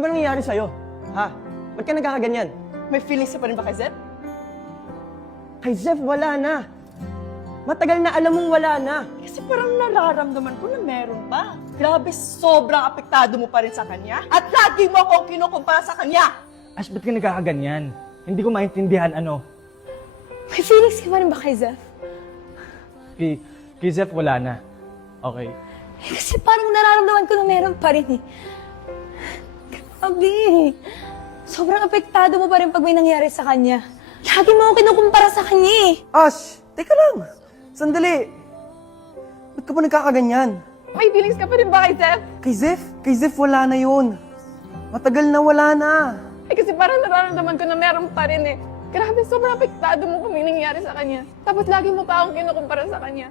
Ano ba nangyayari sa'yo? Ha? Ba't ka nagkakaganyan? May feelings ka pa rin ba kay Zed? Kay Zeph, wala na. Matagal na alam mong wala na. Kasi parang nararamdaman ko na meron pa. Grabe, sobrang apektado mo pa rin sa kanya. At lagi mo akong kinukumpara sa kanya. Ash, ba't ka nagkakaganyan? Hindi ko maintindihan ano. May feelings ka pa rin ba kay Zeph? Kay Zeph, wala na. Okay. Kasi parang nararamdaman ko na meron pa rin eh. Grabe. Sobrang apektado mo pa rin pag may nangyari sa kanya. Lagi mo ako kinukumpara sa kanya eh. Ash, teka lang. Sandali. Ba't ka ba nagkakaganyan? May feelings ka pa rin ba kay Zed? Kay Zeph? Kay Zeph, wala na yun. Matagal na wala na. Kasi parang nararamdaman ko na meron pa rin eh. Grabe, sobrang apektado mo kung may nangyari sa kanya. Tapos lagi mo pa akong kinukumpara sa kanya.